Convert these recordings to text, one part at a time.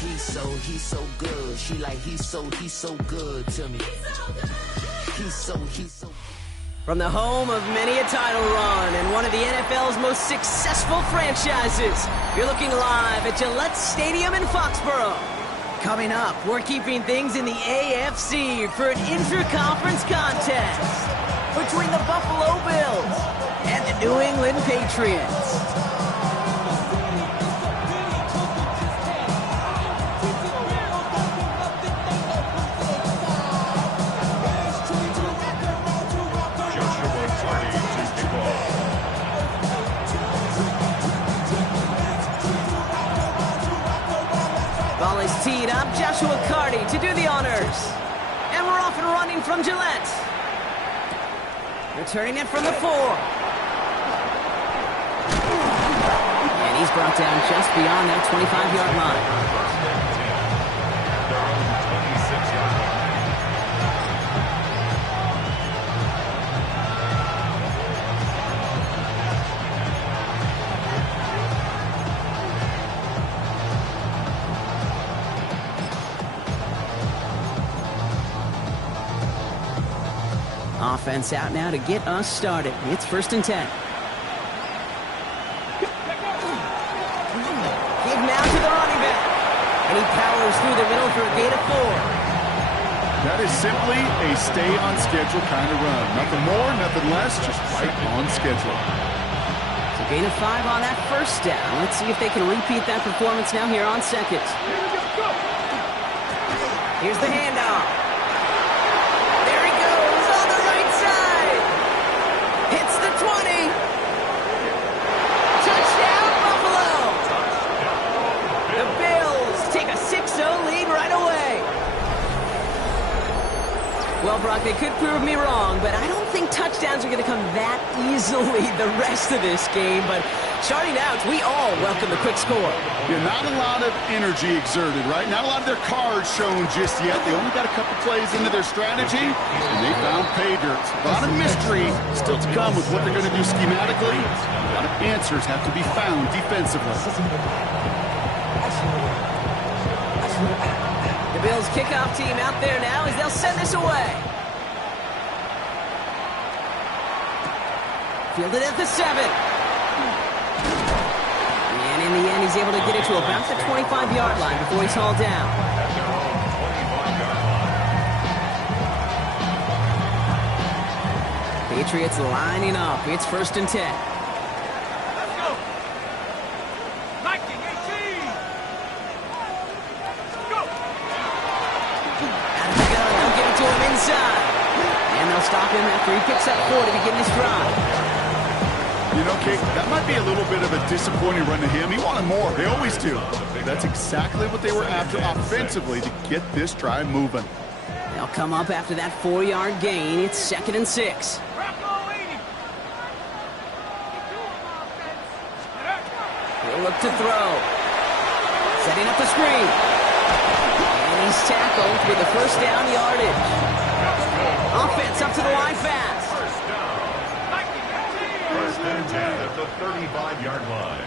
He's so good. She like, he's so good to me. He's so. From the home of many a title run and one of the NFL's most successful franchises, you're looking live at Gillette Stadium in Foxborough. Coming up, we're keeping things in the AFC for an intra-conference contest between the Buffalo Bills and the New England Patriots. Ball is teed up, Joshua Carty to do the honors. And we're off and running from Gillette. Returning it from the 4. And he's brought down just beyond that 25-yard line. Offense out now to get us started. It's 1st and 10. Give now to the running back. And he powers through the middle for a gain of 4. That is simply a stay-on-schedule kind of run. Nothing more, nothing less, just right on schedule. So gain of 5 on that 1st down. Let's see if they can repeat that performance now here on 2nd. Here's the handoff. Hits the 20. Touchdown, Buffalo. The Bills take a 6-0 lead right away. Well, Brock, they could prove me wrong, but I don't think touchdowns are going to come that easily the rest of this game. But starting out, we all welcome the quick score. Yeah, not a lot of energy exerted, right? Not a lot of their cards shown just yet. They only got a couple plays into their strategy, and they found pay dirt. A lot of mystery still to come with what they're going to do schematically. A lot of answers have to be found defensively. The Bills kickoff team out there now as they'll send this away. Fielded at the 7. And in the end, he's able to get it to about the 25-yard line before he's hauled down. Patriots lining up. It's 1st and 10. Let's go. 19-18. Go. Out of the gun. They'll give it to him inside. And they'll stop him after he picks up 4 to begin this drive. You know, Kate, that might be a little bit of a disappointing run to him. He wanted more. They always do. That's exactly what they were after offensively to get this drive moving. They'll come up after that 4-yard gain. It's 2nd and 6. He'll look to throw. Setting up the screen. And he's tackled with the 1st down yardage. Offense up to the line fast. First and 10 at the 35-yard line.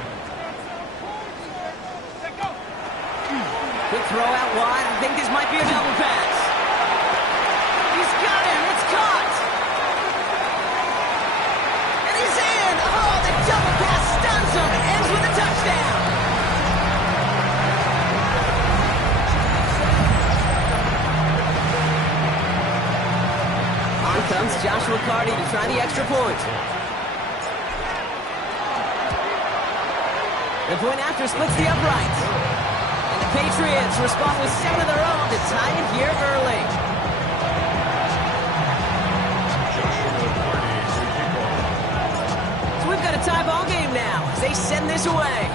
Quick throw out wide. I think this might be a double pass. He's got him. It's caught. And he's in. Oh, the double pass stuns him. It ends with a touchdown. On comes Joshua Carty to try the extra point. The point after splits the uprights. And the Patriots respond with 7 of their own to tie it here early. So we've got a tie ball game now as they send this away.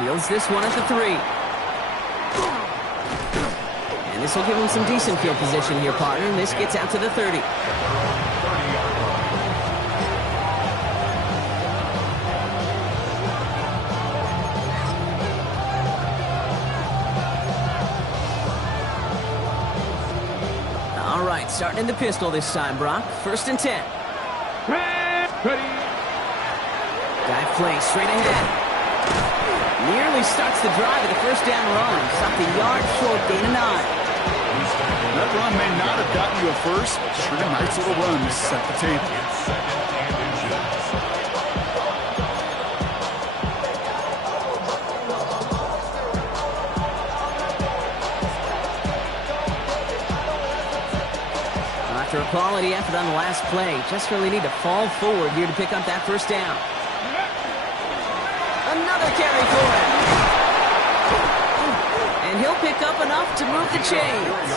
Fields this one at the 3. And this will give him some decent field position here, partner. This gets out to the 30. All right, starting in the pistol this time, Brock. 1st and 10. Ready. Dive play straight ahead. Nearly starts the drive of the first down run. Stopped a yard short, gain of 9. That run may not have gotten you a first, but sure a nice little run to set the table. After a quality effort on the last play, just really need to fall forward here to pick up that first down. Another carry for him. And he'll pick up enough to move the chains.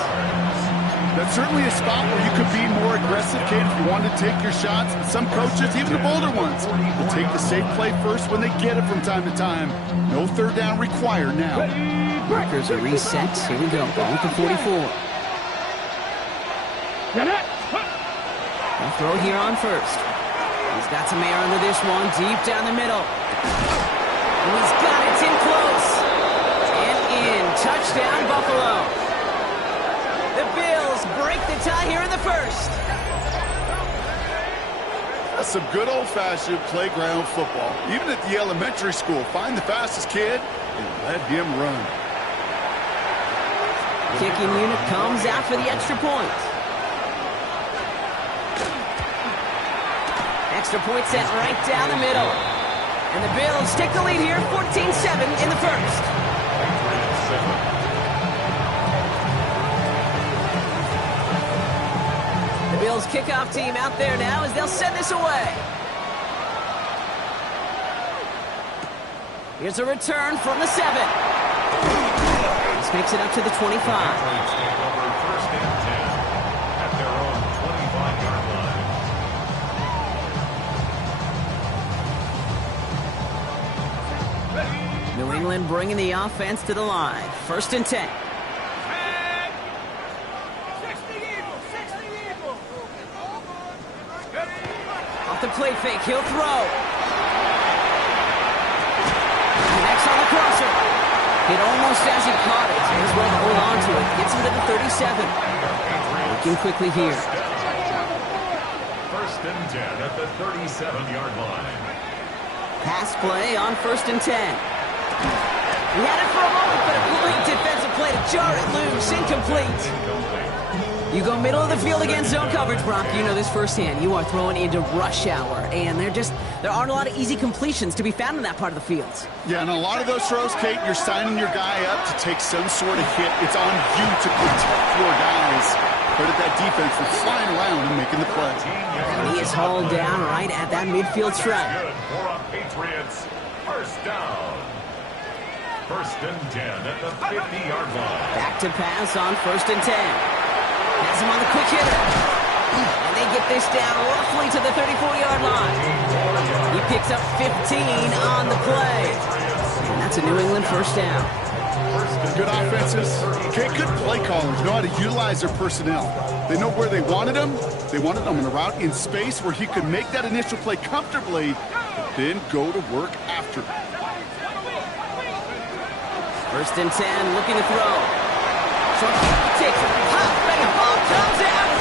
That's certainly a spot where you could be more aggressive, kid, if you want to take your shots. But some coaches, even the bolder ones, will take the safe play first when they get it from time to time. No third down required now. Markers are reset. Here we go. Going to 44. They'll throw here on first. He's got some air under this one, deep down the middle. And he's got it. It's in close. And in. Touchdown, Buffalo. The Bills break the tie here in the first. That's some good old-fashioned playground football. Even at the elementary school, find the fastest kid and let him run. Kicking unit comes out for the extra point. Extra point set right down the middle. And the Bills take the lead here, 14-7 in the first. The Bills kickoff team out there now as they'll send this away. Here's a return from the 7. This makes it up to the 25. New England bringing the offense to the line. 1st and 10. Off the play fake, he'll throw. Next on the crosser. Hit almost as he caught it. As well to hold on to it. Gets him to the 37. Looking quickly here. 1st and 10 at the 37-yard line. Pass play on 1st and 10. He had it for a moment, but a great defensive play to jar it loose. Incomplete. You go middle of the field against zone coverage, Brock. You know this firsthand. You are throwing into rush hour, and there aren't a lot of easy completions to be found in that part of the field. Yeah, and a lot of those throws, Kate, you're signing your guy up to take some sort of hit. It's on you to protect your guys. Credit that defense for flying around and making the play. And he is hauled down right at that midfield stripe. Good for a Patriots. 1st down. 1st and 10 at the 50-yard line. Back to pass on 1st and 10. Has him on the quick hitter. And they get this down roughly to the 34-yard line. He picks up 15 on the play. And that's a New England 1st down. Good offenses. Okay, good play callers know how to utilize their personnel. They know where they wanted him. They wanted him in a route in space where he could make that initial play comfortably, but then go to work after. 1st and 10, looking to throw. Short takes it, hop, and the ball comes out.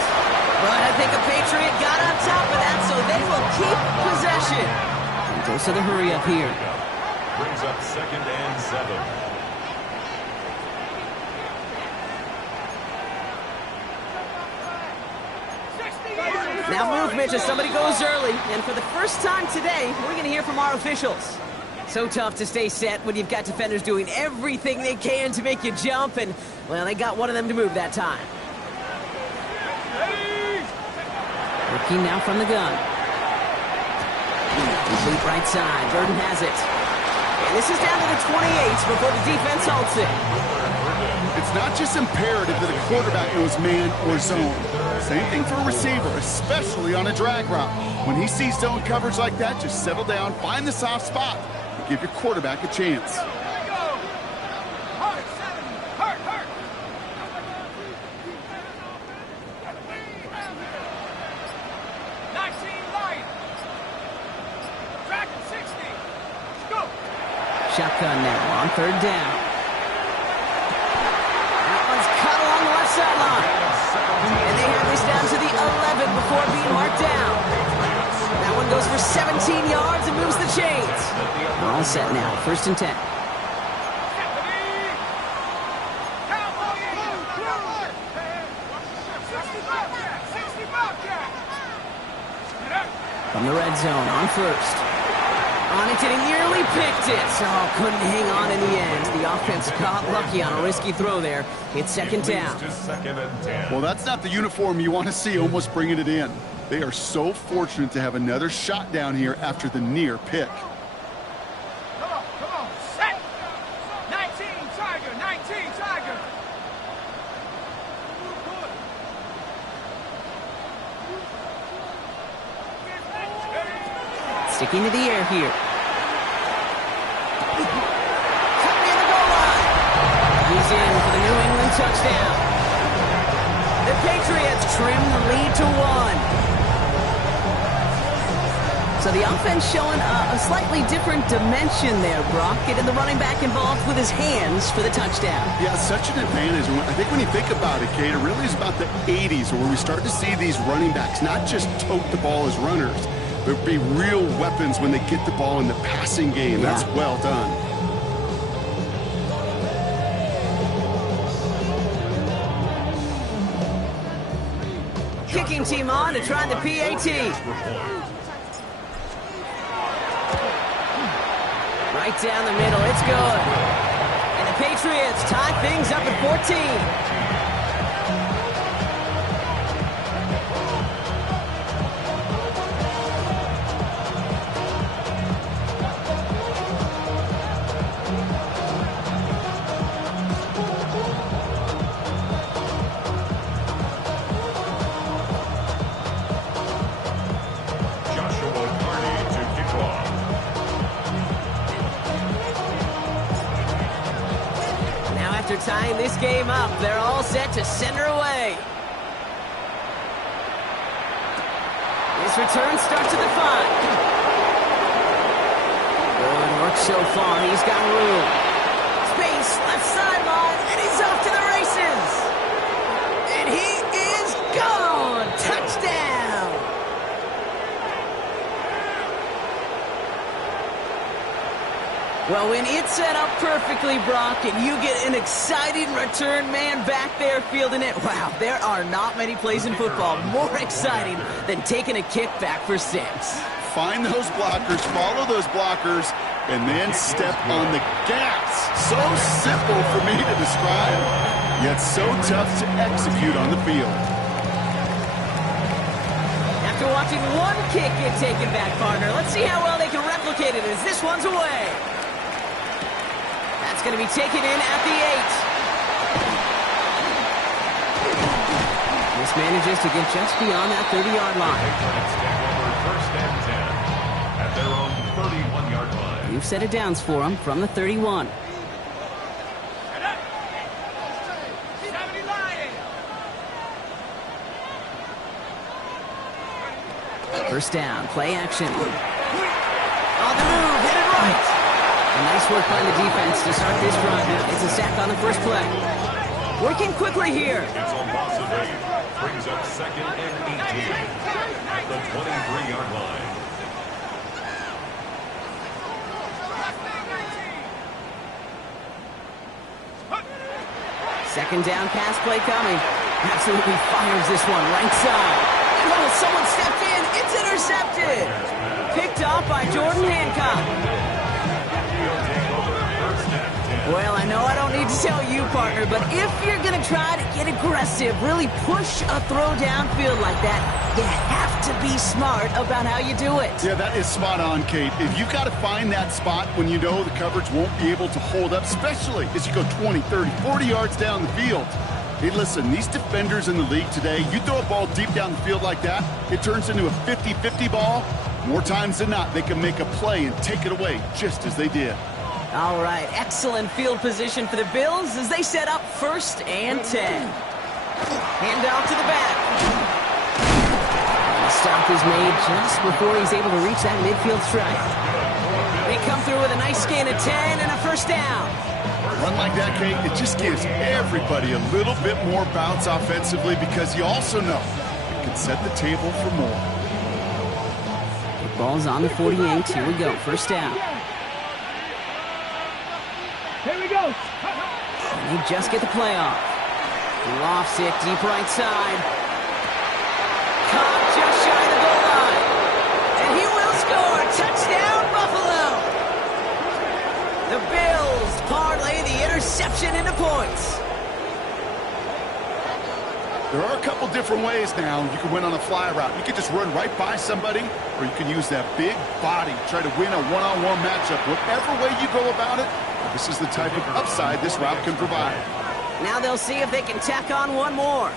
But I think a Patriot got on top of that, so they will keep possession. And goes to the hurry up here. Brings up 2nd and 7. Now movement as somebody goes early. And for the first time today, we're going to hear from our officials. So tough to stay set when you've got defenders doing everything they can to make you jump. And, well, they got one of them to move that time. Looking now from the gun. Complete right side. Burden has it. And this is down to the 28 before the defense halts it. It's not just imperative that a quarterback knows man or zone. Same thing for a receiver, especially on a drag route. When he sees zone coverage like that, just settle down, find the soft spot, and give your quarterback a chance. Shotgun now on 3rd down. That one's cut along the left sideline. And they have this down to the 11 before being marked down. That one goes for 17 yards and moves the chains. All set now. 1st and 10. From the red zone, on 1st. On it, and he nearly picked it. Oh, couldn't hang on in the end. The offense got lucky on a risky throw there. It's 2nd down. Well, that's not the uniform you want to see almost bringing it in. They are so fortunate to have another shot down here after the near pick. Come on, set! 19, Tiger, 19, Tiger! Sticking to the air here. Cut near the goal line. He's in for the New England touchdown. The Patriots trim the lead to 1. So the offense showing a slightly different dimension there, Brock. Getting the running back involved with his hands for the touchdown. Yeah, such an advantage. I think when you think about it, Kate, it really is about the 80s where we start to see these running backs not just tote the ball as runners, but be real weapons when they get the ball in the passing game. That's well done. Kicking team on to try the PAT. Right down the middle, it's good. And the Patriots tie things up at 14. Tying this game up, they're all set to send her away. This return starts at the 5. Good work so far. He's got room. Space, left sideline, and he's off to the races. And he is gone. Touchdown. Well, when it's set up perfectly, Brock, and you get an exciting return man back there fielding it, wow, there are not many plays in football more exciting than taking a kick back for 6. Find those blockers, follow those blockers, and then step on the gas. So simple for me to describe, yet so tough to execute on the field. After watching one kick get taken back, partner, let's see how well they can replicate it as this one's away. That's going to be taken in at the 8. This manages to get just beyond that 30-yard line. At their own 31-yard line. You've set it downs for them from the 31. First down, play action. On the move, hit it right. Nice work by the defense to start this drive. It's a sack on the first play. Working quickly here. It's a loss of 8. Brings up 2nd and 18 at the 23-yard line. Second down pass play coming. Absolutely fires this one right side. Oh, someone stepped in. It's intercepted. Picked off by Jordan Ncaa. Well, I know I don't need to tell you, partner, but if you're going to try to get aggressive, really push a throw downfield like that, you have to be smart about how you do it. Yeah, that is spot on, Kate. If you've got to find that spot when you know the coverage won't be able to hold up, especially as you go 20, 30, 40 yards down the field. Hey, listen, these defenders in the league today, you throw a ball deep down the field like that, it turns into a 50-50 ball. More times than not, they can make a play and take it away just as they did. All right, excellent field position for the Bills as they set up 1st and 10. Handoff to the back. The stop is made just before he's able to reach that midfield strike. They come through with a nice gain of 10 and a first down. Run like that, Kate, it just gives everybody a little bit more bounce offensively because you also know it can set the table for more. The ball's on the 48. Here we go, first down. And they just get the play off. Lofts it deep right side. Caught just shy of the goal line. And he will score. Touchdown, Buffalo. The Bills parlay the interception into points. There are a couple different ways now. You can win on a fly route. You can just run right by somebody, or you can use that big body, try to win a one-on-one matchup. Whatever way you go about it, this is the type of upside this route can provide. Now they'll see if they can tack on one more.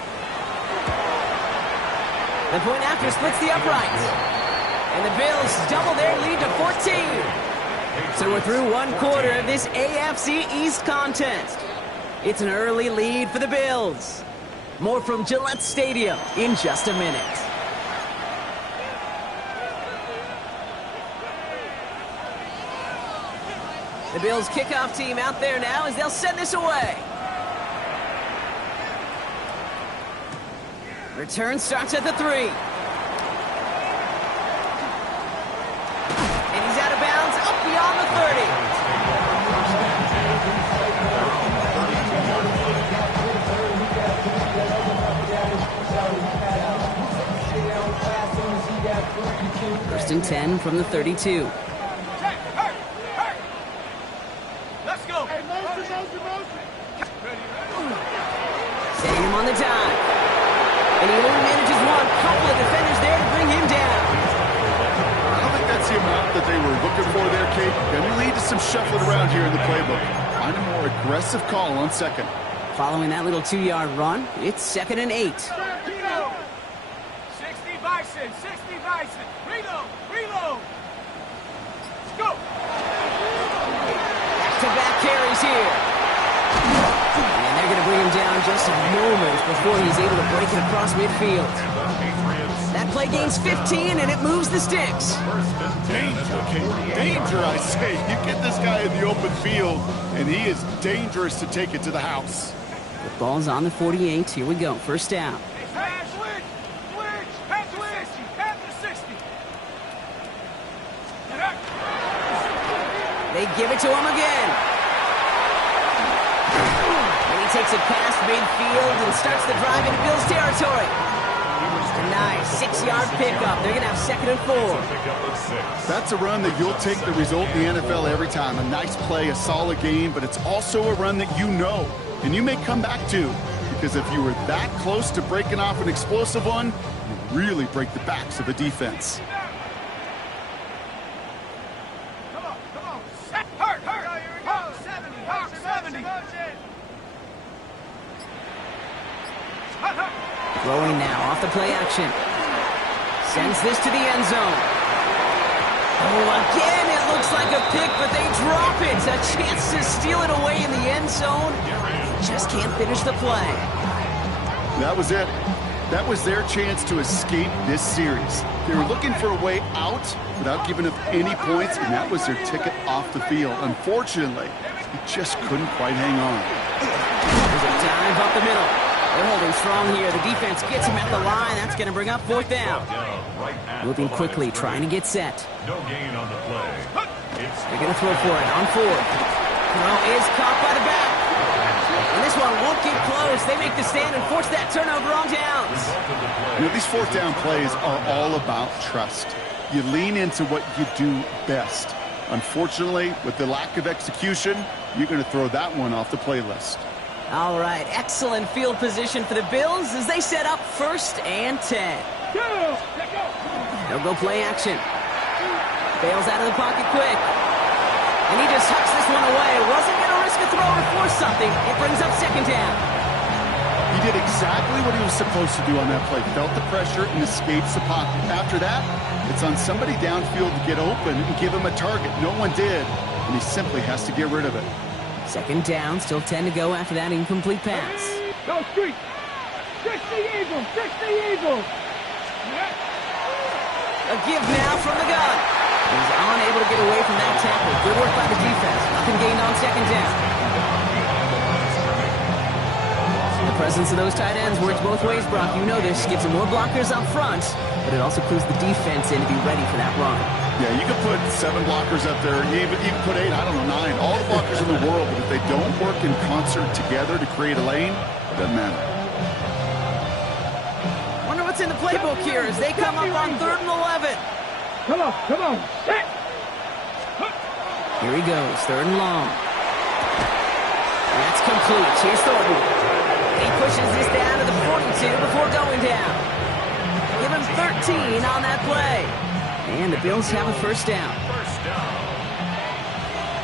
The point after splits the uprights. And the Bills double their lead to 14. So we're through one quarter of this AFC East contest. It's an early lead for the Bills. More from Gillette Stadium in just a minute. The Bills kickoff team out there now as they'll send this away. Return starts at the 3. And he's out of bounds up beyond the 30. First and 10 from the 32. Let's go. Setting him on the dive. And he only manages one. Couple of defenders there to bring him down. I don't think that's the amount that they were looking for there, Kate. Going to lead to some shuffling around here in the playbook. Find a more aggressive call on second. Following that little 2-yard run, it's 2nd and 8. 60 Bison, 60 Bison. Reload, reload. Let's go. Back-to-back carries here. And they're going to bring him down just a moment before he's able to break it across midfield. That play gains 15, and it moves the sticks. Danger, Kate. Danger, I say. You get this guy in the open field, and he is dangerous to take it to the house. The ball's on the 48. Here we go. First down. They give it to him again. And he takes it past midfield and starts the drive into Bills territory. A nice 6-yard pickup. They're going to have 2nd and 4. That's a run that you'll take the result in the NFL every time. A nice play, a solid game, but it's also a run that you know and you may come back to, because if you were that close to breaking off an explosive one, you really break the backs of a defense. Throwing now off the play action. Sends this to the end zone. Oh, again, it looks like a pick, but they drop it. A chance to steal it away in the end zone. They just can't finish the play. That was it. That was their chance to escape this series. They were looking for a way out without giving up any points, and that was their ticket off the field. Unfortunately, they just couldn't quite hang on. There's a dive up the middle. They're holding strong here. The defense gets him at the line. That's going to bring up 4th down. Moving quickly, trying to get set. No gain on the play. They're going to throw for it on 4th. Throw is caught by the back. And this one won't get close. They make the stand and force that turnover on downs. You know, these 4th down plays are all about trust. You lean into what you do best. Unfortunately, with the lack of execution, you're going to throw that one off the playlist. All right, excellent field position for the Bills as they set up 1st and 10. They'll go play action. Bails out of the pocket quick. And he just tucks this one away. Wasn't going to risk a throw or force something. It brings up 2nd down. He did exactly what he was supposed to do on that play. Felt the pressure and escapes the pocket. After that, it's on somebody downfield to get open and give him a target. No one did, and he simply has to get rid of it. 2nd down, still 10 to go after that incomplete pass. Go street. 60 Eagles, 60 Eagles. A give now from the gun. He's unable to get away from that tackle. Good work by the defense. Nothing gained on 2nd down. The presence of those tight ends works both ways, Brock. You know this. Gives them more blockers up front, but it also clues the defense in to be ready for that run. Yeah, you can put 7 blockers up there, even put 8, I don't know, 9. All the blockers in the world, but if they don't work in concert together to create a lane, it doesn't matter. Wonder what's in the playbook here as they come up on 3rd and 11. Come on, set. Here he goes, 3rd and long. That's complete. Here's Thornton. He pushes this down to the 42 before going down. Give him 13 on that play. And the Bills have a first down. First down.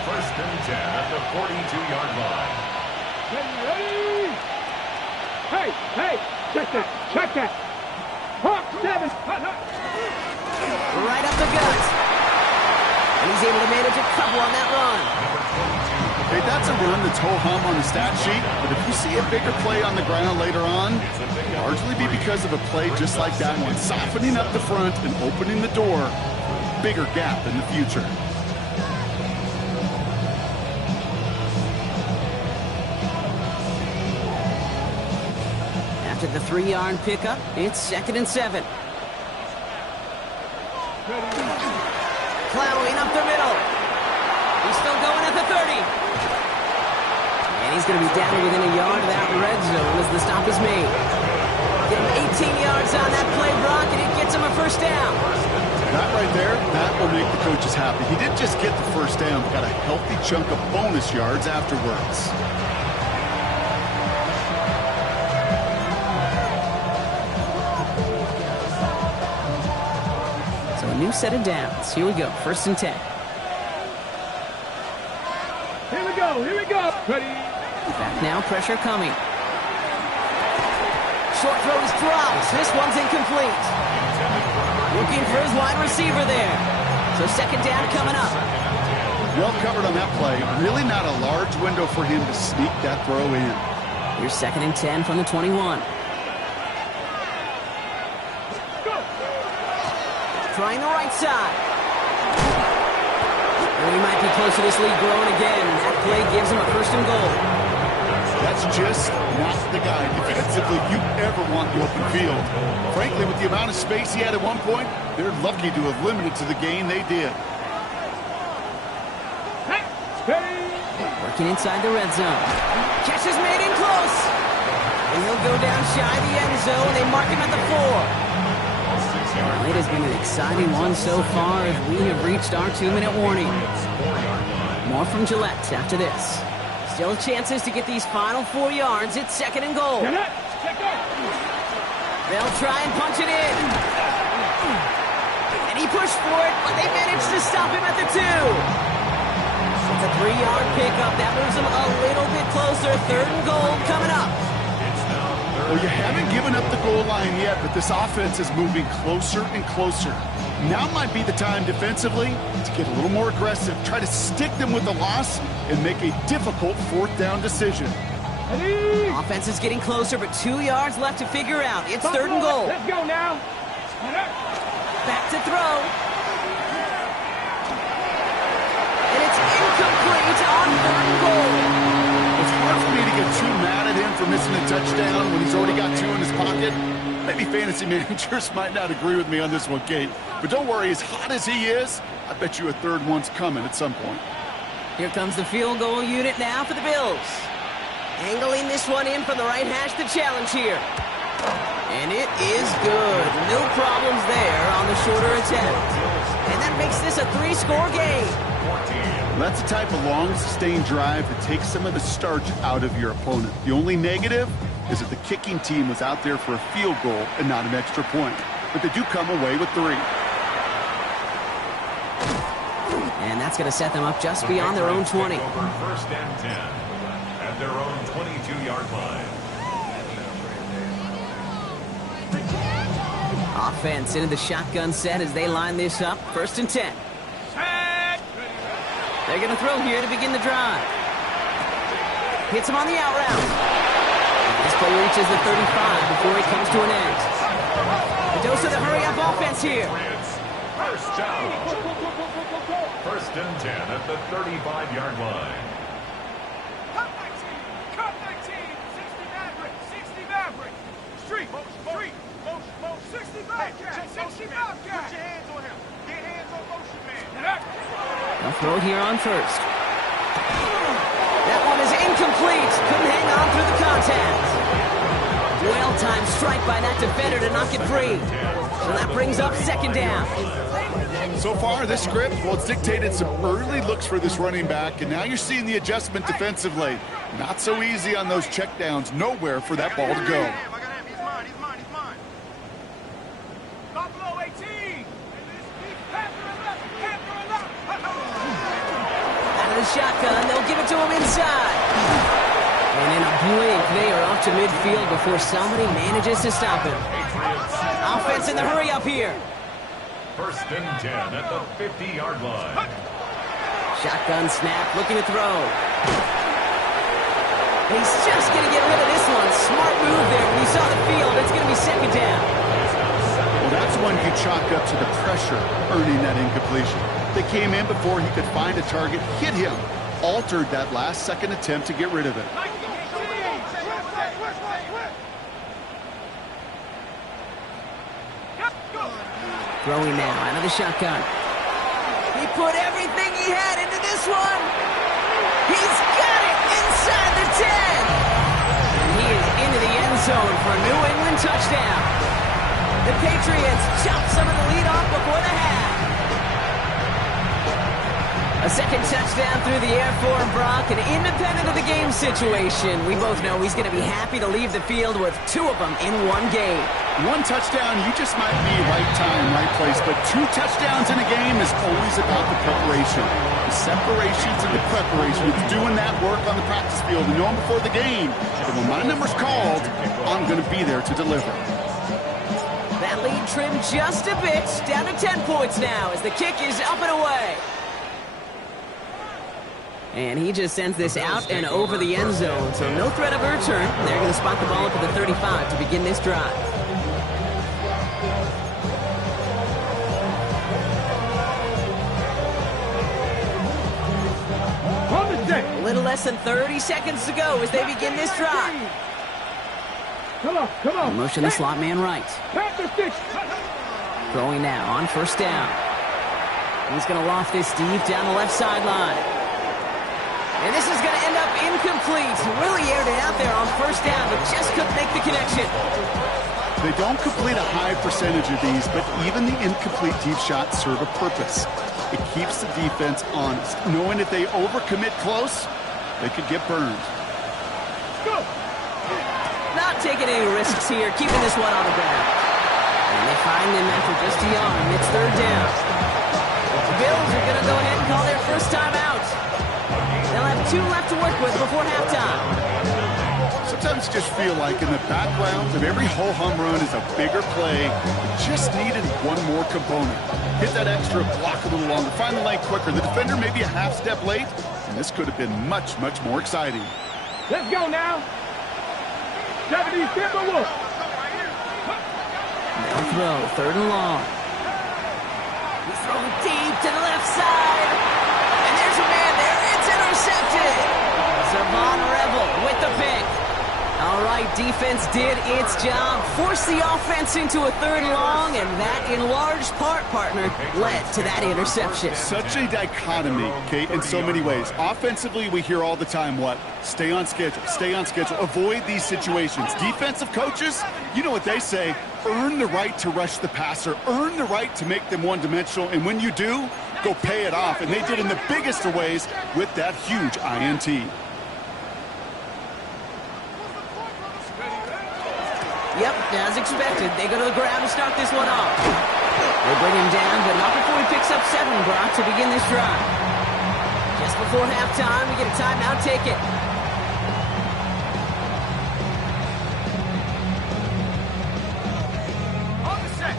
1st and 10 at the 42-yard line. Ready? Hey, check that. Hawk 7. Right up the gut. And he's able to manage a couple on that run. Hey, that's a run that's ho-hum on the stat sheet, but if you see a bigger play on the ground later on, it'll largely be because of a play just like that one, softening up the front and opening the door for a bigger gap in the future. After the 3-yard pickup, it's 2nd and 7. Plowing up the middle. He's still going at the 30. And he's going to be down to within a yard of that red zone as the stop is made. Give him 18 yards on that play, Brock, and it gets him a first down. That right there, that will make the coaches happy. He didn't just get the first down, but got a healthy chunk of bonus yards afterwards. So a new set of downs. Here we go, 1st and 10. Here we go. Ready? Back now, pressure coming. Short throw is dropped. This one's incomplete. Looking for his wide receiver there. So 2nd down coming up. Well covered on that play. Really not a large window for him to sneak that throw in. Here's 2nd and 10 from the 21. Trying the right side. Well, he might be close to this lead growing again. That play gives him a 1st and goal. That's just not the guy defensively you ever want the open field. Frankly, with the amount of space he had at one point, they're lucky to have limited to the gain they did. Working inside the red zone. Catch is made in close. And he'll go down shy of the end zone. They mark him at the 4. Well, it has been an exciting one so far as we have reached our 2-minute warning. More from Gillette after this. Still chances to get these final 4 yards. It's 2nd and goal. They'll try and punch it in. And he pushed for it, but they managed to stop him at the 2. It's a 3-yard pickup. That moves him a little bit closer. 3rd and goal coming up. Well, you haven't given up the goal line yet, but this offense is moving closer and closer. Now might be the time defensively to get a little more aggressive, try to stick them with the loss, and make a difficult 4th down decision. Offense is getting closer, but 2 yards left to figure out. It's 3rd and goal. Let's go now. Back to throw. And it's incomplete on 3rd and goal. It's hard for me to get too mad at him for missing a touchdown when he's already got 2 in his pocket. Maybe fantasy managers might not agree with me on this one, Kate. But don't worry, as hot as he is, I bet you a 3rd one's coming at some point. Here comes the field goal unit now for the Bills. Angling this one in from the right hash, the challenge here. And it is good. No problems there on the shorter attempt. And that makes this a 3-score game. That's the type of long, sustained drive that takes some of the starch out of your opponent. The only negative is that the kicking team was out there for a field goal and not an extra point. But they do come away with 3. And that's going to set them up just beyond their own 20. 1st and 10 at their own 22-yard line. Offense into the shotgun set as they line this up. 1st and 10. They're going to throw here to begin the drive. Hits him on the out route. This play reaches the 35 before it comes to an end. A dose of the hurry-up offense here. First down. 1st and 10 at the 35-yard line. Cut 19, 69, 69. Leverage. Street. Street. Motion. 65 guys. 65 guys. Put your hands on him. Get hands on motion, man. They'll throw here on first. That one is incomplete. Couldn't hang on through the contact. Well-timed strike by that defender to knock it free. So that brings up second down. So far, this script, well, it's dictated some early looks for this running back, and now you're seeing the adjustment defensively. Not so easy on those checkdowns. Nowhere for that ball to go. He's mine. Buffalo 18. Out of the shotgun, they'll give it to him inside. And in a blink, they are off to midfield before somebody manages to stop him. Offense in the hurry up here. First and 10 at the 50-yard line. Shotgun snap, looking to throw. He's just going to get rid of this one. Smart move there. When he saw the field, it's going to be second down. Well, that's one you chalk up to the pressure earning that incompletion. They came in before he could find a target, hit him, altered that last-second attempt to get rid of it. Throwing now out of the shotgun. He put everything he had into this one. He's got it inside the 10. And he is into the end zone for a New England touchdown. The Patriots chop some of the lead off before the half. A second touchdown through the air for Brock, and independent of the game situation, we both know he's going to be happy to leave the field with two of them in one game. One touchdown, you just might be right time, right place, but two touchdowns in a game is always about the preparation. The separations and the preparation. It's doing that work on the practice field and knowing before the game that when my number's called, I'm going to be there to deliver. That lead trimmed just a bit, down to 10 points now as the kick is up and away. And he just sends this out and over the end zone, so no threat of a return. They're going to spot the ball up at the 35 to begin this drive. A little less than 30 seconds to go as they begin this drive. Come on. Motion the slot man right. Throwing now on first down. He's going to loft this deep down the left sideline. And this is going to end up incomplete. Really aired it out there on first down, but just couldn't make the connection. They don't complete a high percentage of these, but even the incomplete deep shots serve a purpose. It keeps the defense honest, knowing if they overcommit close, they could get burned. Go! Not taking any risks here, keeping this one on the ground. And they find him after just a yard. It's third down. The Bills are going to go ahead and call their first time out. They'll have 2 left to work with before halftime. Sometimes you just feel like in the background of every ho-hum run is a bigger play. It just needed one more component. Hit that extra block a little longer, find the lane quicker. The defender may be a half step late, and this could have been much, much more exciting. Let's go now. 70 Timberwolves. They'll throw, third and long. He's throwing deep to the left side. And there's a man there. It's intercepted. Savon Revel with the pick. All right, defense did its job. Forced the offense into a third and long, and that, in large part, partner, led to that interception. Such a dichotomy, Kate, in so many ways. Offensively, we hear all the time what? Stay on schedule, avoid these situations. Defensive coaches, you know what they say, earn the right to rush the passer, earn the right to make them one-dimensional, and when you do, go pay it off. And they did in the biggest of ways with that huge INT. Yep, as expected, they go to the ground to start this one off. They bring him down, but not before he picks up 7, Brock, to begin this drive. Just before halftime, we get a timeout taken.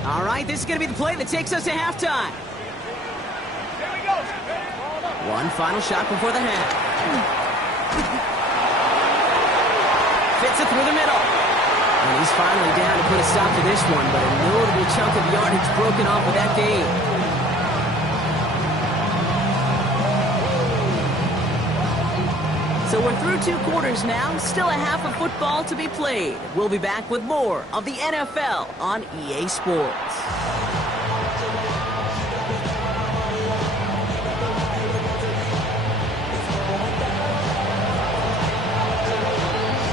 All right, this is going to be the play that takes us to halftime. Here we go. One final shot before the half. Fits it through the middle. And he's finally down to put a stop to this one, but a notable chunk of yardage broken off of that game. So we're through 2 quarters now, still a half of football to be played. We'll be back with more of the NFL on EA Sports.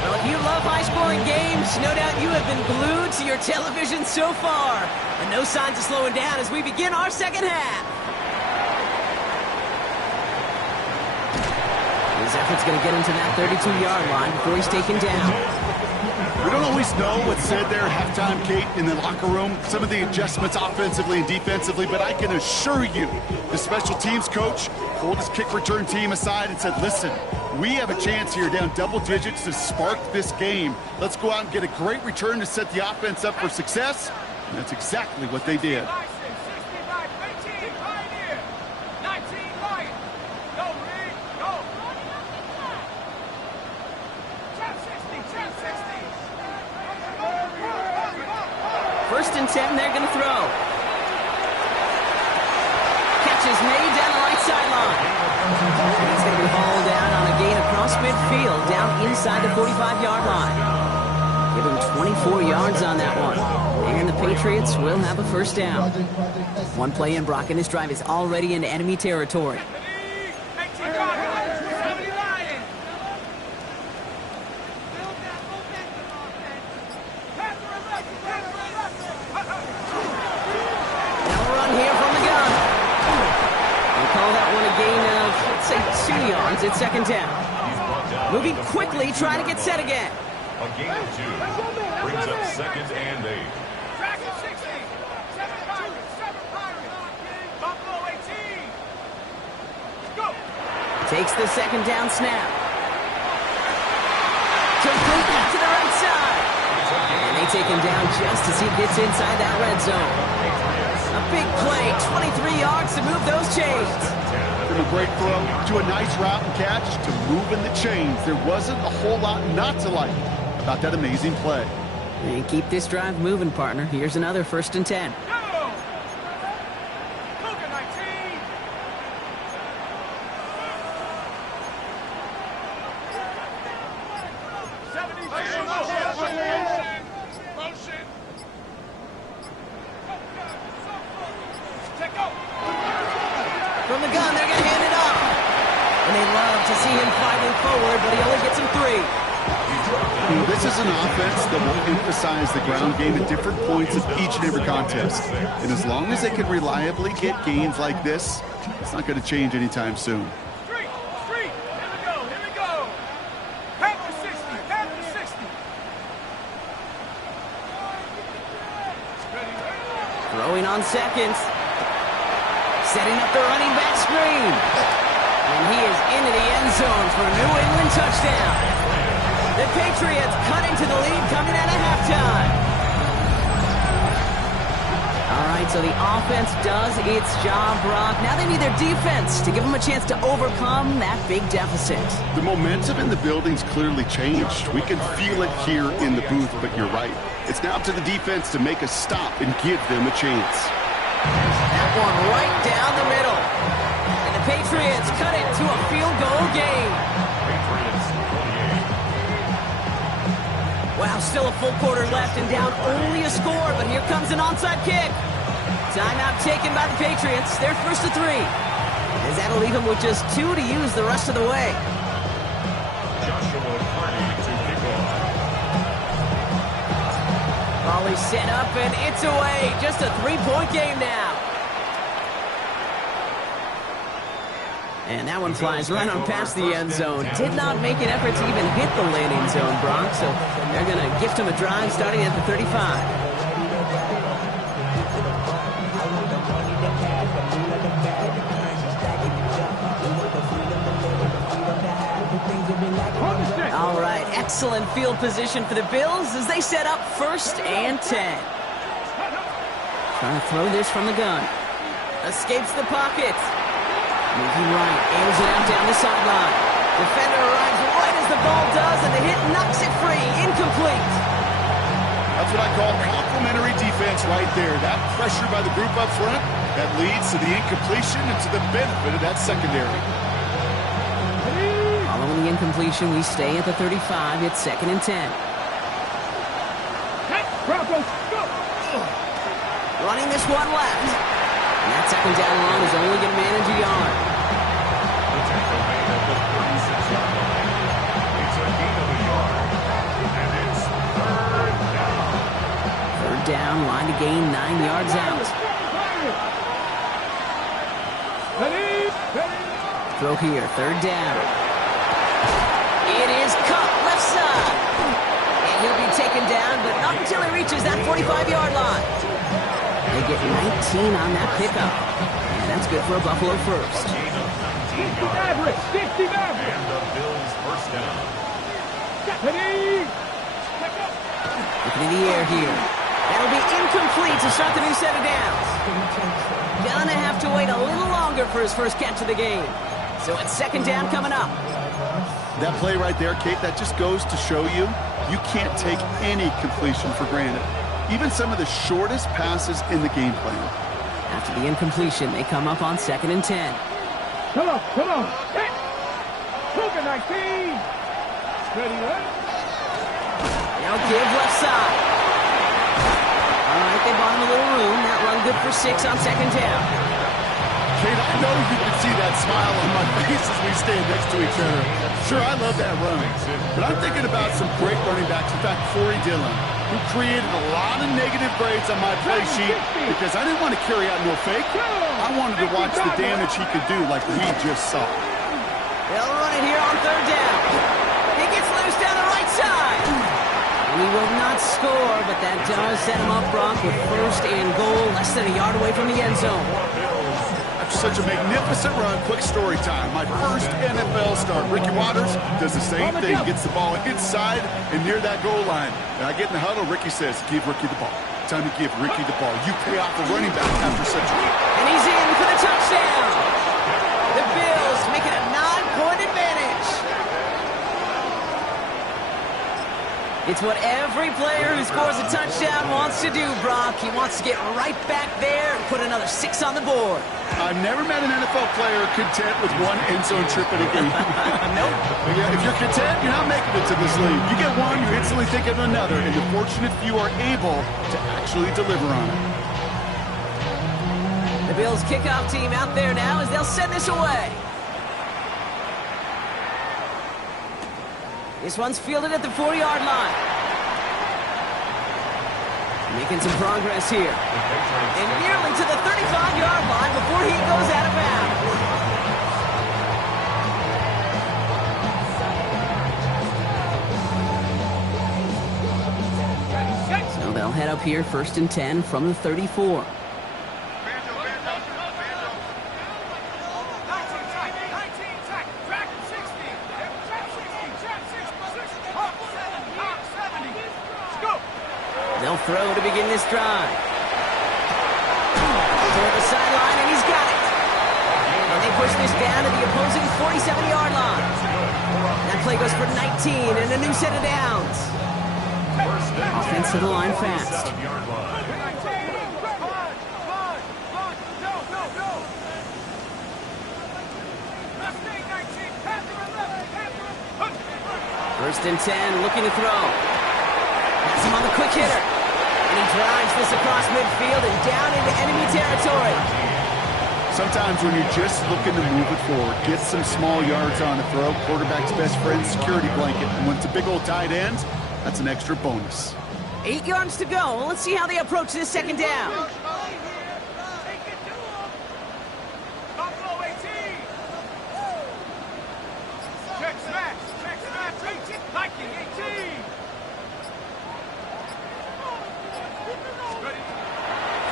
Well, if you love high-scoring games, no doubt you have been glued to your television so far. And no signs of slowing down as we begin our second half. His effort's going to get him to that 32-yard line before he's taken down. We don't always know what's said there at halftime, Kate, in the locker room. Some of the adjustments offensively and defensively, but I can assure you the special teams coach pulled his kick return team aside and said, listen, we have a chance here down double digits to spark this game. Let's go out and get a great return to set the offense up for success. And that's exactly what they did. First and 10, they're going to throw. Catch is made down the right sideline. He's going to be hauled down on a gain across midfield, down inside the 45-yard line. Give him 24 yards on that one. And the Patriots will have a first down. One play in, Brock, and this drive is already into enemy territory. It's second down. Moving quickly, trying to get set again. A gain of 2 brings up second and 8. Track of 60. 7 Pirates. 7 Pirates. Buffalo 18. Go. Takes the second down snap. Complete back to the right side. And they take him down just as he gets inside that red zone. A big play, 23 yards to move those chains. From a great throw to a nice route and catch to moving the chains. There wasn't a whole lot not to like about that amazing play. And keep this drive moving, partner. Here's another first and 10. Go! Luka 19. Motion. Take go. From the gun, they're going to hand it off. And they love to see him fighting forward, but he only gets him 3. This is an offense that will emphasize the ground game at different points of each and every contest. And as long as they can reliably get gains like this, it's not going to change anytime soon. Street. Here we go. Half to 60. Throwing on seconds. Setting up the running back screen. And he is into the end zone for a New England touchdown. The Patriots cut into the lead coming out of halftime. All right, so the offense does its job, Brock. Now they need their defense to give them a chance to overcome that big deficit. The momentum in the building's clearly changed. We can feel it here in the booth, but you're right. It's now up to the defense to make a stop and give them a chance. That one right down the middle. And the Patriots cut it to a field goal game. Patriots 28. Wow, still a full quarter left and down only a score, but here comes an onside kick. Timeout taken by the Patriots. They're first to 3. As that'll leave them with just 2 to use the rest of the way. Joshua Carney to kick off. Volley set up and it's away. Just a 3-point game now. And that one flies right on past the end zone. Did not make an effort to even hit the landing zone, Brock. So they're going to gift him a drive starting at the 35. All right, excellent field position for the Bills as they set up first and 10. Trying to throw this from the gun. Escapes the pocket. Moving right, aims it out down the sideline. Defender arrives right as the ball does, and the hit knocks it free. Incomplete. That's what I call complimentary defense right there. That pressure by the group up front, that leads to the incompletion and to the benefit of that secondary. Following the incompletion, we stay at the 35. It's 2nd and 10. Broncos, go! Running this one left. And that 2nd down run is only going to manage a yard. The tackle made at the 36-yard line. It's a gain of a yard. And it's 3rd down. 3rd down, line to gain 9 yards out. Throw here, 3rd down. It is caught left side. And he'll be taken down, but not until he reaches that 45-yard line. They get 19 on that pickup. And that's good for a Buffalo first. Gain of 19 yards. 60 Mavericks. And the Bills' first down. Looking in the air here. That'll be incomplete to start the new set of downs. Gonna have to wait a little longer for his first catch of the game. So it's 2nd down coming up. That play right there, Kate, that just goes to show you can't take any completion for granted. Even some of the shortest passes in the game plan. After the incompletion, they come up on 2nd and 10. Come on. Hey. Hook 19. Ready, right? Now give left side. All right, they bought him a little room. That run good for 6 on 2nd down. Kate, I know you can see that smile on my face as we stand next to each other. Sure, I love that run. But I'm thinking about some great running backs. In fact, Corey Dillon, who created a lot of negative grades on my play sheet because I didn't want to carry out no fake. I wanted to watch the damage he could do like we just saw. They'll run it here on 3rd down. He gets loose down the right side. And he will not score, but that does set him up, Brock, with 1st and goal, less than a yard away from the end zone. Such a magnificent run. Quick story time. My first NFL start. Ricky Waters does the same thing. Gets the ball inside and near that goal line. And I get in the huddle. Ricky says, give Ricky the ball. Time to give Ricky the ball. You pay off the running back after such a... And he's in for the touchdown. The Bills make it a 9-point advantage. It's what every player who scores a touchdown wants to do, Brock. He wants to get right back there and put another 6 on the board. I've never met an NFL player content with one end zone trip in a game. Nope. Yeah, if you're content, you're not making it to this league. You get one, you instantly think of another, and the fortunate few are able to actually deliver on it. The Bills kickoff team out there now as they'll send this away. This one's fielded at the 4-yard line. Making some progress here. And nearly to the 35-yard line before he goes out of bounds. So they'll head up here 1st and 10 from the 34. They'll throw to begin this drive. Toward the sideline, and he's got it. And they push this down to the opposing 47-yard line. That play goes for 19 and a new set of downs. Offense to the line fast. First and 10, looking to throw. Has him on the quick hitter. And he drives this across midfield and down into enemy territory. Sometimes when you're just looking to move it forward, get some small yards on the throw, quarterback's best friend, security blanket. And when it's a big old tight end, that's an extra bonus. 8 yards to go. Well, let's see how they approach this 2nd down.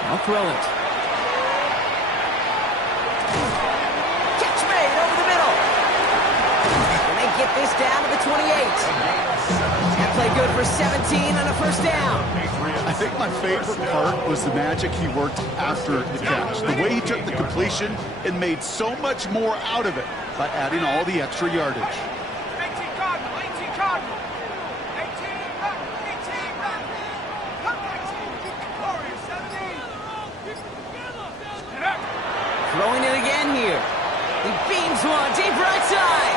I'll throw it. Catch made over the middle. And they get this down to the 28. That play good for 17 and a 1st down. I think my favorite part was the magic he worked after the catch. The way he took the completion and made so much more out of it by adding all the extra yardage. 18 Cardinal, 18 Cardinal. 18, 18, Warriors, 17. Throwing it again here. He beams one deep right side.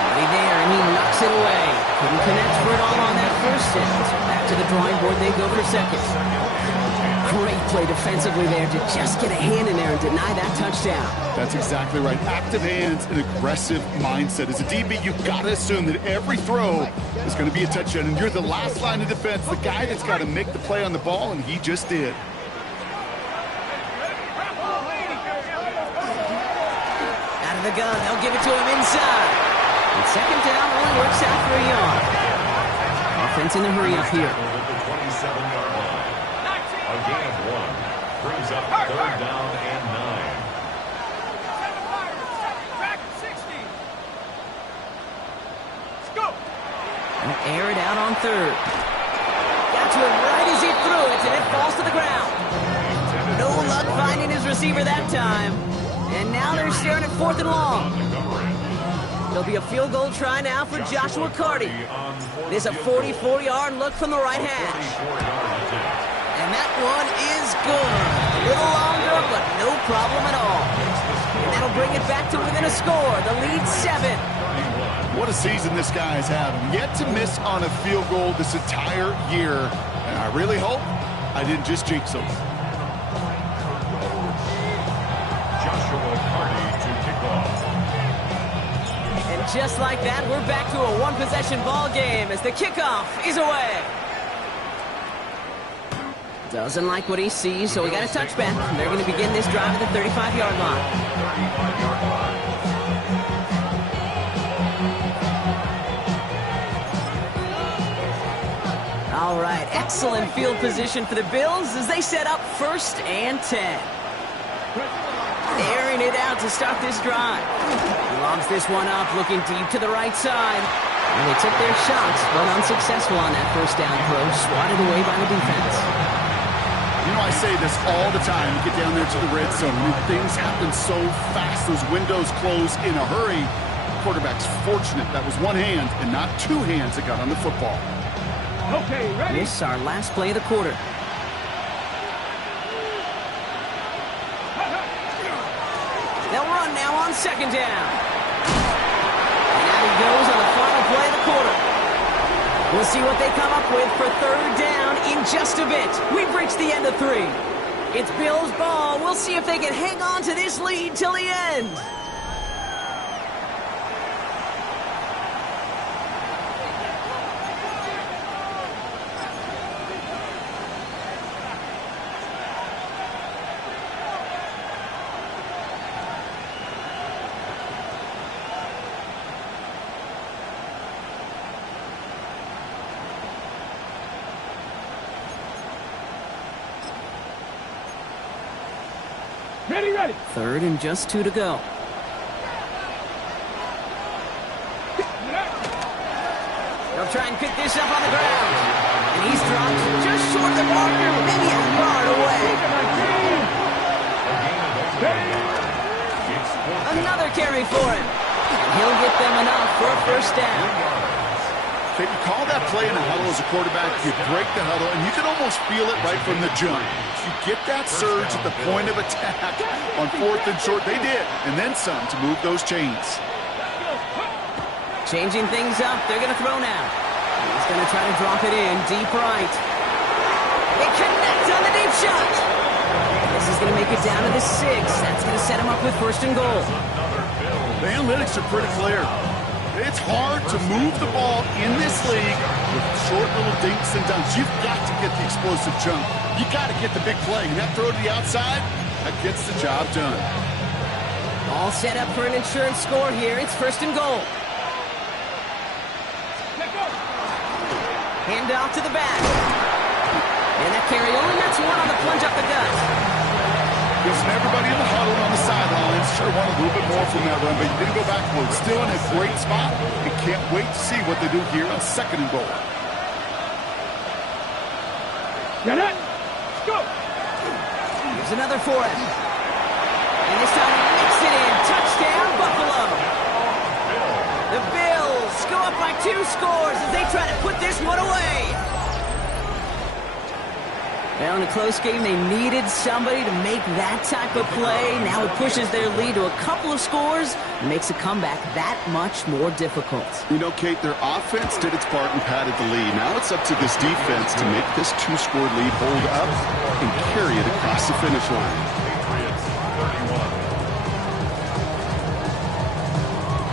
Somebody there, and connect for it all on that first down. So back to the drawing board they go for second. Great play defensively there to just get a hand in there and deny that touchdown. That's exactly right. Active hands and aggressive mindset. As a DB, you've got to assume that every throw is going to be a touchdown, and you're the last line of defense, the guy that's got to make the play on the ball, and he just did. Out of the gun, they'll give it to him inside. And second down only works out for a yard. Offense in a hurry up here. A gain of 1 brings up third down and 9. Back at 60. Let's go. They'll air it out on third. Got to him right as he threw it, and it falls to the ground. No luck finding his receiver that time. And now they're staring at 4th and long. There'll be a field goal try now for Joshua Carty. There's a 44-yard look from the right hash. And that one is good. A little longer, but no problem at all. And that'll bring it back to within a score. The lead 7. What a season this guy is having. Yet to miss on a field goal this entire year. And I really hope I didn't just jinx him. Joshua Carty to kick off. And just like that, we're back to a one-possession ball game as the kickoff is away. Doesn't like what he sees, so we got a touchback. They're going to begin this drive at the 35-yard line. All right, excellent field position for the Bills as they set up 1st and 10. Airing it out to start this drive. Lobs this one up, looking deep to the right side. And they took their shots, but unsuccessful on that first down throw, swatted away by the defense. You know, I say this all the time. You get down there to the red zone, and things happen so fast. Those windows close in a hurry. The quarterback's fortunate that was one hand and not 2 hands that got on the football. Okay, ready? This is our last play of the quarter. They'll run now on 2nd down. And out he goes on the final play of the quarter. We'll see what they come up with for 3rd down in just a bit. We've reached the end of 3. It's Bills ball. We'll see if they can hang on to this lead till the end. Ready, ready. 3rd and just 2 to go. They'll try and pick this up on the ground. And he's dropped just short of the marker, maybe a yard away. Another carry for him. And he'll get them enough for a 1st down. Okay, you call that play in a huddle as a quarterback, you break the huddle, and you can almost feel it right from the jump. You get that surge at the point of attack on 4th and short. They did, and then some to move those chains. Changing things up, they're going to throw now. He's going to try to drop it in deep right. They connect on the deep shot. This is going to make it down to the 6. That's going to set him up with 1st and goal. The analytics are pretty clear. It's hard to move the ball in this league with short little dinks and dunks. You've got to get the explosive jump. You got to get the big play. And that throw to the outside, that gets the job done. All set up for an insurance score here. It's 1st and goal. Hand off to the back. And that carry only nets 1 on the plunge up the gut. Gives everybody in the huddle on the sidelines sure want a little bit more from that run, but you didn't go backwards. Still in a great spot. And can't wait to see what they do here on 2nd and goal. Get it. Let's go. Here's another for him. And this time he makes it in. Touchdown, Buffalo. The Bills go up by 2 scores as they try to put this one away. Well, in a close game, they needed somebody to make that type of play. Now it pushes their lead to a couple of scores and makes a comeback that much more difficult. You know, Kate, their offense did its part and padded the lead. Now it's up to this defense to make this two-score lead hold up and carry it across the finish line. Patriots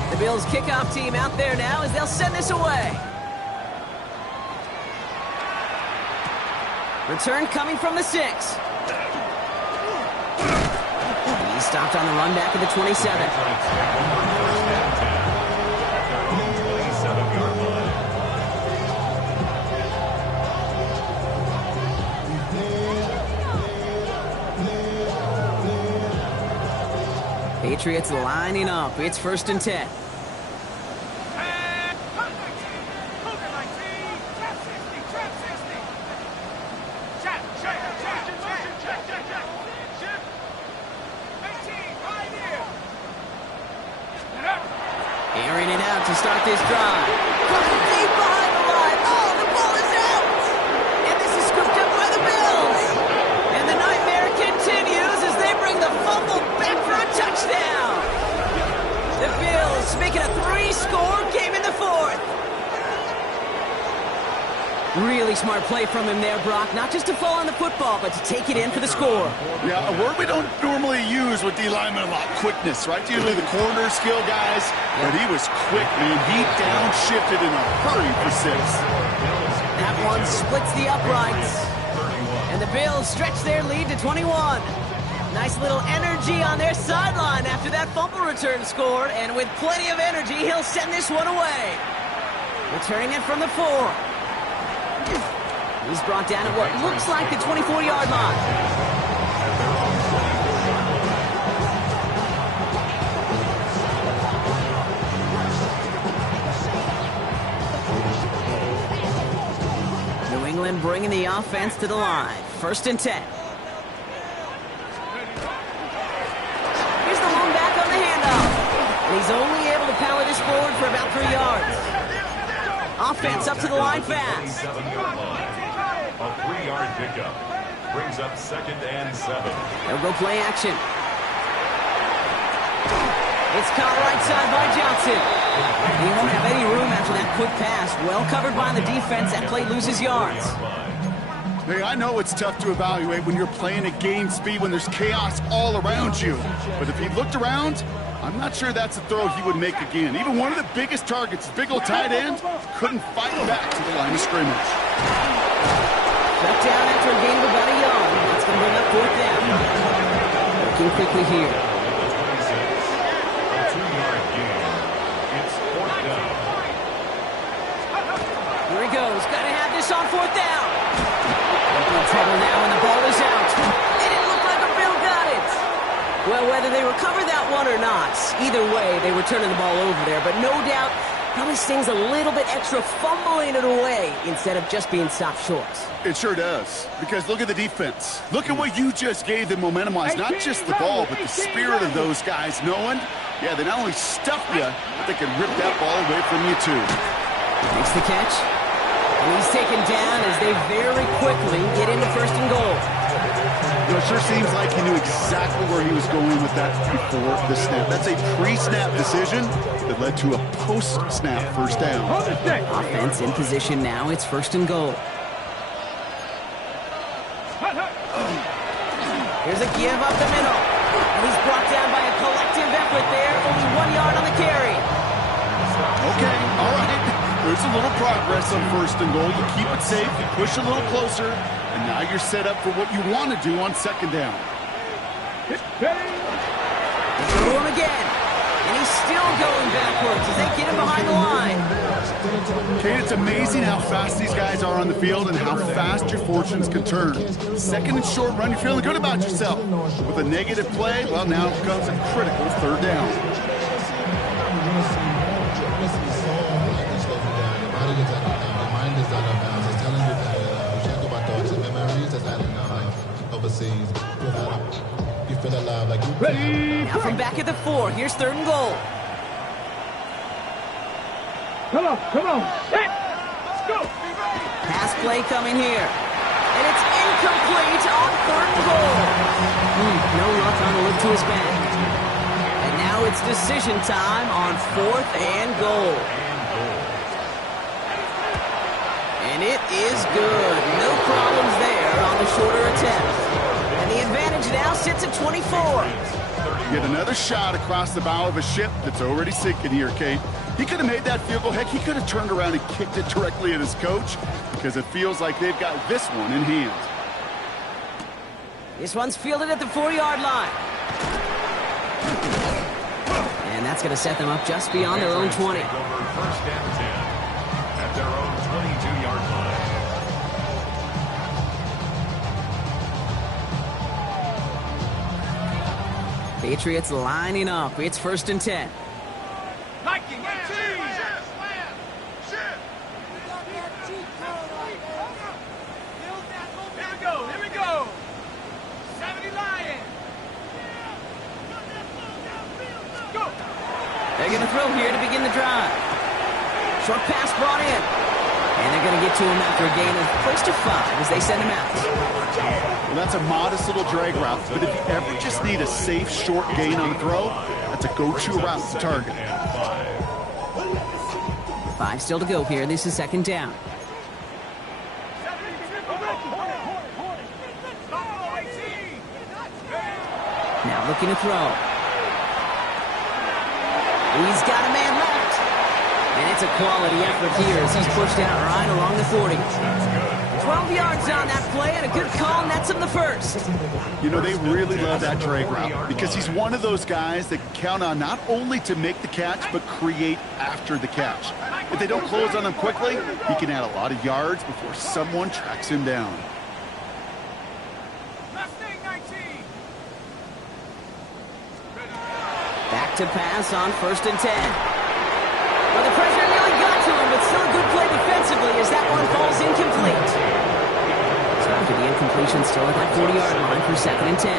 31. The Bills' kickoff team out there now as they'll send this away. Return coming from the 6. He's stopped on the run back at the 27. First and 10 at their own 27-yard line. Patriots lining up. It's 1st and 10. Airing it out to start this drive. Coming deep behind the line. Oh, the ball is out! And this is scooped up by the Bills. And the nightmare continues as they bring the fumble back for a touchdown. The Bills making a 3-score game in the 4th. Really smart play from him there, Brock. Not just to fall on the football, but to take it in for the score. Yeah, a word we don't normally use with D linemen a lot. Quickness, right? Usually the corner skill guys, but he was quick, man. He downshifted in a hurry for 6. That one splits the uprights. And the Bills stretch their lead to 21. Nice little energy on their sideline after that fumble return scored. And with plenty of energy, he'll send this one away. Returning it from the 4. He's brought down at what looks like the 24-yard line. New England bringing the offense to the line. 1st and 10. Here's the lone back on the handoff. And he's only able to power this forward for about 3 yards. Offense up to the line fast. 27-yard line. A 3-yard pickup brings up 2nd and 7. They'll go play action. It's caught right side by Johnson. He won't have any room after that quick pass. Well covered by the defense. That play loses yards. Hey, I know it's tough to evaluate when you're playing at game speed when there's chaos all around you. But if he looked around, I'm not sure that's a throw he would make again. Even one of the biggest targets, big old tight end, couldn't fight back to the line of scrimmage. Shut down after a gain of about a yard. That's going to bring up 4th down. Working quickly here. A 2-yard gain. It's 4th down. Here he goes. Got to have this on 4th down. In trouble now, and the ball is out. It didn't look like a Bill got it. Well, whether they recover that one or not, either way, they were turning the ball over there. But no doubt, probably stings a little bit extra fumbling it away instead of just being stopped short. It sure does, because look at the defense. Look at what you just gave them momentum-wise. Not just the ball, but the spirit of those guys knowing, yeah, they not only stuff you, but they can rip that ball away from you too. Makes the catch. And he's taken down as they very quickly get into 1st and goal. You know, it sure seems like he knew exactly where he was going with that before the snap. That's a pre-snap decision that led to a post-snap 1st down. Offense in position now. It's 1st and goal. Here's a give up the middle. And he's brought down by a collective effort there. Only 1 yard on the carry. Okay, all right. There's a little progress on 1st and goal. You keep it safe, you push a little closer, and now you're set up for what you want to do on 2nd down. They go to him again. And he's still going backwards as they get him behind the line. Kate, it's amazing how fast these guys are on the field and how fast your fortunes can turn. 2nd and short run, you're feeling good about yourself. With a negative play, well, now comes a critical 3rd down. Now from back at the 4, here's 3rd and goal. Come on. Let's go. Pass play coming here. And it's incomplete on 3rd and goal. No luck on the look to his back. And now it's decision time on 4th and goal. And it is good. No problems there on the shorter attempt. And the advantage now sits at 24. Get another shot across the bow of a ship that's already sinking here, Kate. He could have made that field goal. Heck, he could have turned around and kicked it directly at his coach because it feels like they've got this one in hand. This one's fielded at the 4-yard line. And that's going to set them up just beyond their own 20. 1st and 10 at their own 22-yard line. Patriots lining up. It's 1st and 10. Nike, Here we go. 70 Lions. Go. They're going to throw here to begin the drive. Short pass brought in. And they're going to get to him after a gain of close to 5 as they send him out. Well, that's a modest little drag route, but if you ever just need a safe, short gain on the throw, that's a go-to route to target. 5 still to go here. This is 2nd down. Now looking to throw. He's got a man left. And it's a quality effort here as he's pushed out right along the 40. 12 yards on that play and a good call nets him the first. You know, they really love that drag route because he's one of those guys that can count on not only to make the catch, but create after the catch. If they don't close on him quickly, he can add a lot of yards before someone tracks him down. Back to pass on 1st and 10. Well, the pressure nearly got to him, but still a good play defensively as that one falls incomplete. So after the incompletion, still at that 40-yard line for 2nd and 10.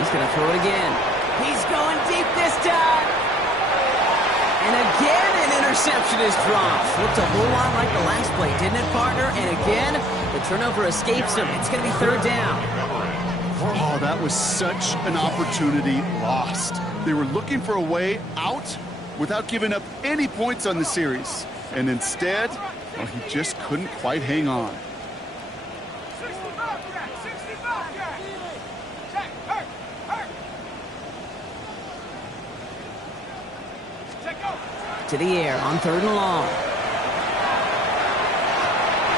He's going to throw it again. He's going deep this time. And again, an interception is dropped. Looked a whole lot like the last play, didn't it, partner? And again, the turnover escapes him. It's going to be 3rd down. Oh, that was such an opportunity lost. They were looking for a way out without giving up any points on the series. And instead, well, he just couldn't quite hang on. To the air on 3rd and long.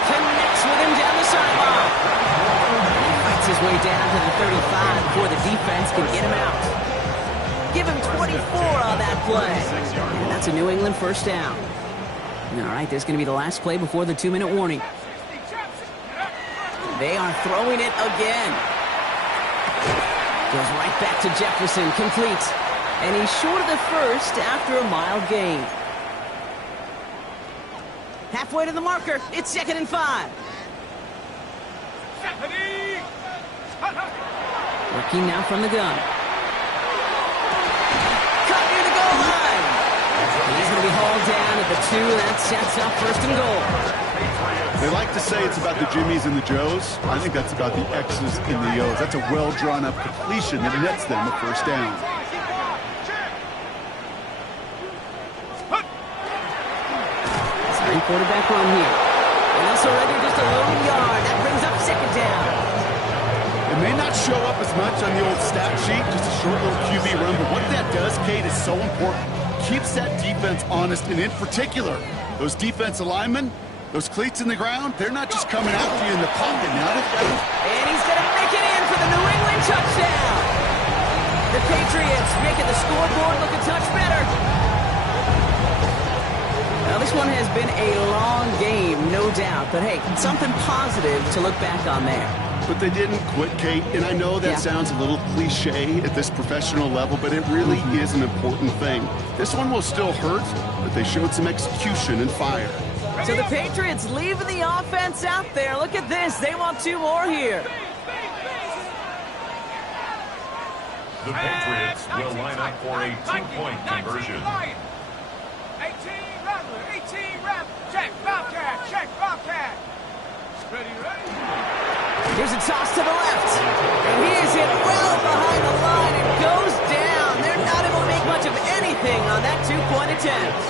Connects with him down the sideline. He fights his way down to the 35 before the defense can get him out. Give him 24 on that play. And that's a New England 1st down. All right, this is going to be the last play before the 2-minute warning. They are throwing it again. Goes right back to Jefferson, complete. And he's short of the first after a mild gain. Halfway to the marker, it's 2nd and 5. Working now from the gun. Cut near the goal line. He's going to be hauled down at the 2, and that sets up 1st and goal. They like to say it's about the Jimmies and the Joes. I think that's about the X's and the O's. That's a well-drawn-up completion that nets them a 1st down. Quarterback run here. And that's already just a lone yard. That brings up 2nd down. It may not show up as much on the old stat sheet, just a short little QB run, but what that does, Kate, is so important. Keeps that defense honest, and in particular, those defensive linemen, those cleats in the ground, they're not just coming after you in the pocket now. And he's going to make it in for the New England touchdown. The Patriots making the scoreboard look a touch better. Now, this one has been a long game, no doubt. But, hey, something positive to look back on there. But they didn't quit, Kate. And I know that sounds a little cliche at this professional level, but it really is an important thing. This one will still hurt, but they showed some execution and fire. So the Patriots leaving the offense out there. Look at this. They want 2 more here. The Patriots will line up for a 2-point conversion. 18 Rattler, check, Bobcat. Here's a toss to the left. And he is hit well behind the line and goes down. They're not able to make much of anything on that two-point attempt.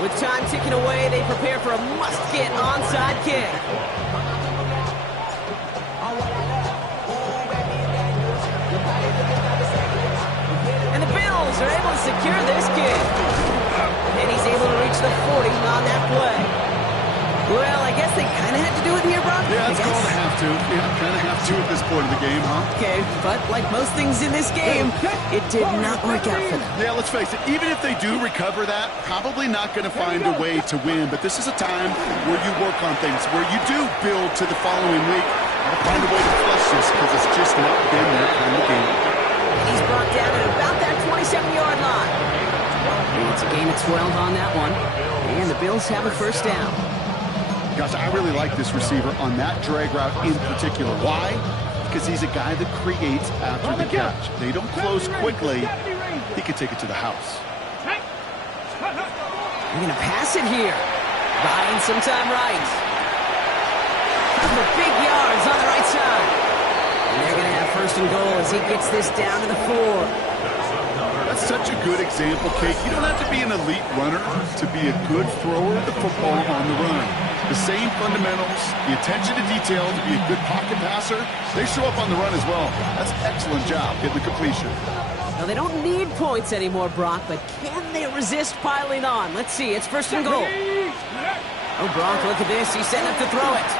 With time ticking away, they prepare for a must-get onside kick. And the Bills are able to secure this kick. And he's able to reach the 40 on that play. Well, I guess they kind of had to do it here, Brock. Yeah, it's called a have to. Yeah, kind of have to at this point of the game, huh? Okay, but like most things in this game, it did not work out for them. Yeah, let's face it, even if they do recover that, probably not going to find a way to win. But this is a time where you work on things, where you do build to the following week. I'll find a way to flush this because it's just not been that kind of game. He's brought down at about that 27-yard line. And it's a gain of 12 on that one. And the Bills have a first down. Gosh, I really like this receiver on that drag route in particular. Why? Because he's a guy that creates after the catch. They don't close quickly. He could take it to the house. They're going to pass it here. Buying some time right. Couple of big yards on the right side. And they're going to have first and goal as he gets this down to the 4. That's such a good example, Kate. You don't have to be an elite runner to be a good thrower of the football on the run. The same fundamentals, the attention to detail to be a good pocket passer, they show up on the run as well. That's an excellent job getting the completion. Now, they don't need points anymore, Brock, but can they resist piling on? Let's see. It's first and goal. Oh, Brock, look at this. He's setting up to throw it.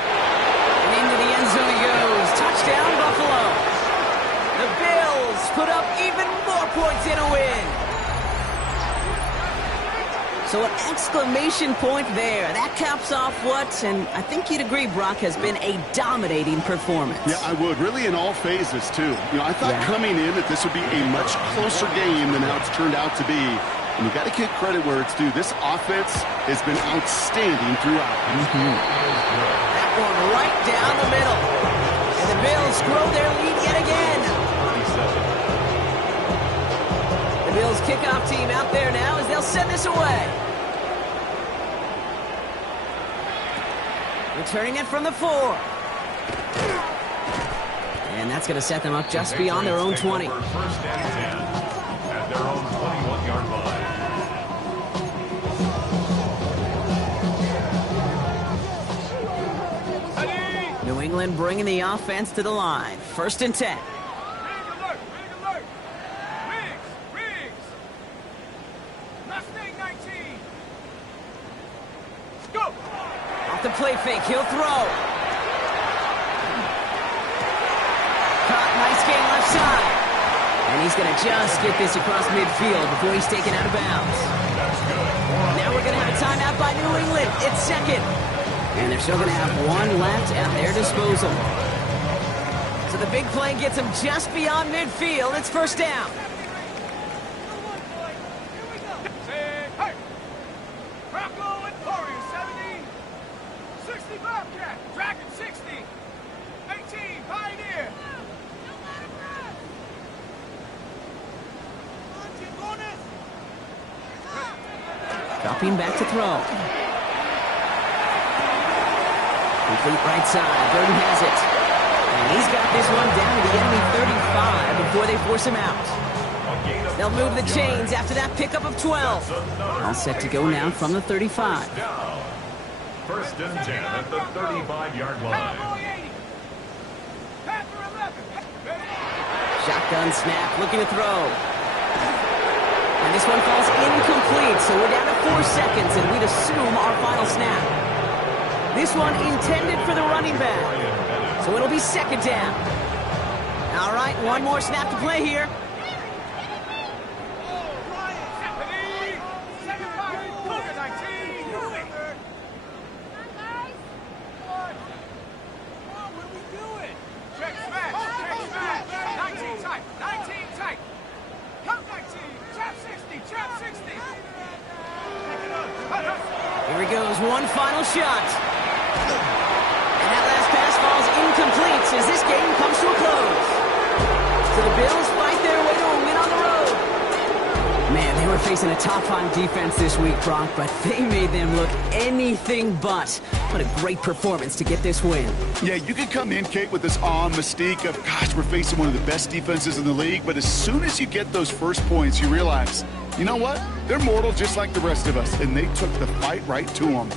And into the end zone he goes. Touchdown, Buffalo. The Bills put up even more points in a win. So an exclamation point there. That caps off what, and I think you'd agree, Brock, has been a dominating performance. Yeah, I would. Really in all phases, too. You know, I thought coming in that this would be a much closer game than how it's turned out to be. And you got to give credit where it's due. This offense has been outstanding throughout. That one right down the middle. And the Bills grow their lead yet again. The Bills kickoff team out there now as they'll send this away. Returning it from the 4. And that's going to set them up just beyond their own 20. First and 10 at their own 21-yard line. New England bringing the offense to the line. First and 10. The play fake, he'll throw. Caught, nice gain left side. And he's going to just get this across midfield before he's taken out of bounds. Now we're going to have a timeout by New England. It's second. And they're still going to have one left at their disposal. So the big play gets them just beyond midfield. It's first down. Dropping back to throw. Complete right side. Burton has it. And he's got this one down to the enemy 35 before they force him out. They'll move the chains after that pickup of 12. All set to go now from the 35. First and 10 at the 35-yard line. Shotgun snap, looking to throw. And this one falls incomplete, so we're down to 4 seconds, and we'd assume our final snap. This one intended for the running back, so it'll be second down. All right, one more snap to play here. Here he goes, one final shot. And that last pass falls incomplete as this game comes to a close. So the Bills fight their way to a win on the road. Man, they They were facing a top-5 defense this week, Brock, but they made them look anything but. What a great performance to get this win. Yeah, you can come in, Kate, with this awe and mystique of, gosh, we're facing one of the best defenses in the league, but as soon as you get those first points, you realize, you know what? They're mortal just like the rest of us, and they took the fight right to them.